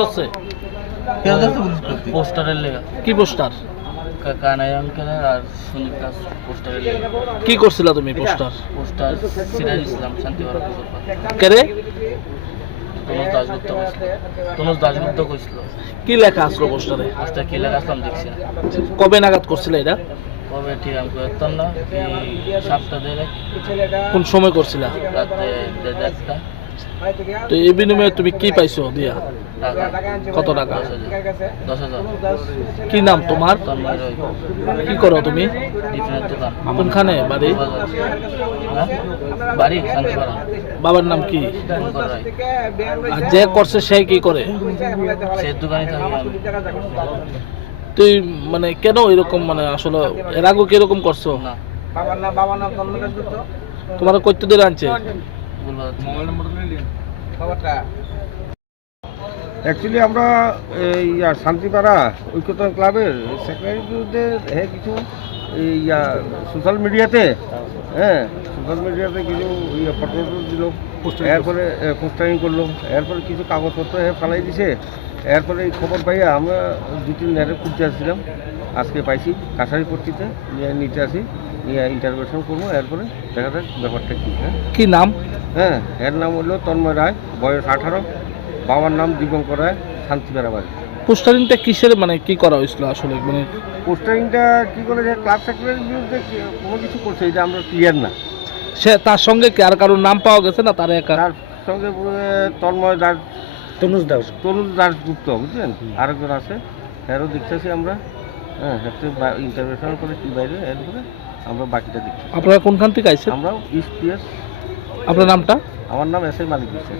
ধরছে পোস্টারের লেগা। কি পোস্টার? কানাই অঙ্কেলের আর সুনীতা পোস্টারের লেগা। কি করছিল তুমি পোস্টার? পোস্টার সিরাজ ইসলাম শান্তি কেরে তনুজ দাসগুপ্ত কইছিল তনুজ দাসগুপ্ত কইছিল। কি লেখা আসলো পোস্টারে? পোস্টার কি লেগা আসলাম দেখছি কবে নাগাদ করছিল এটা? কবে ঠিক আমি করতাম না কোন সময় করছিলা? রাতে দেড় দেড়টা। তো এই বিনিময়ে তুমি কি পাইছো দিয়া? কত টাকা দশ হাজার। কি নাম তোমার? কি করো তুমি? কোনখানে বাড়ি? হ্যাঁ? বাড়ি বাবার নাম কি? আর যে করছে সে কি করে? তুই মানে কেন এরকম মানে আসলে এর আগে কীরকম করছ? তোমার কত দূরে আনছে? অ্যাকচুয়ালি আমরা এই ইয়া শান্তিপাড়া ঐক্যতন ক্লাবের সেক্রেটারির বিরুদ্ধে হ্যাঁ কিছু ইয়া সোশ্যাল মিডিয়াতে হ্যাঁ সোশ্যাল মিডিয়াতে কিছু ইয়া ফটো দিল। এরপরে পোস্টারিং করল। এরপরে কিছু কাগজপত্র হ্যাঁ ফেলাই দিছে। এরপরে এই খবর পাইয়া আমরা দু তিন নেটে খুঁজতে আসছিলাম। আজকে পাইছি কাছারি পট্টিতে নিয়ে নিতে আসি নিয়ে ইন্টারভেশন করব এরপরে দেখা যাক ব্যাপারটা কী হ্যাঁ? কী নাম? হ্যাঁ এর নাম হলো তন্ময় রায় বয়স আঠারো বাবার নাম দিগঙ্কর রায় শান্তিবেড়া বাড়ি পোস্টারিংটা কিসের মানে কি করা হয়েছিল আসলে? মানে পোস্টারিংটা কী করে যে ক্লাব সেক্রেটারির বিরুদ্ধে কোনো কিছু করছে এটা আমরা ক্লিয়ার না। সে তার সঙ্গে কি আর কারোর নাম পাওয়া গেছে না তার একা? তার সঙ্গে তন্ময় দাস তনুজ দাস। তনুজ দাসগুপ্ত বুঝলেন? আরেকজন আছে হ্যারও দেখতেছি আমরা। হ্যাঁ ইন্টারভিউশন করে কি বাইরে এরপরে আমরা বাকিটা দেখছি আপনারা কোনখান থেকে আইছেন? আমরা ইস্ট আপনার নামটা? আমার নাম এস আই মালিক বিশ্বাস।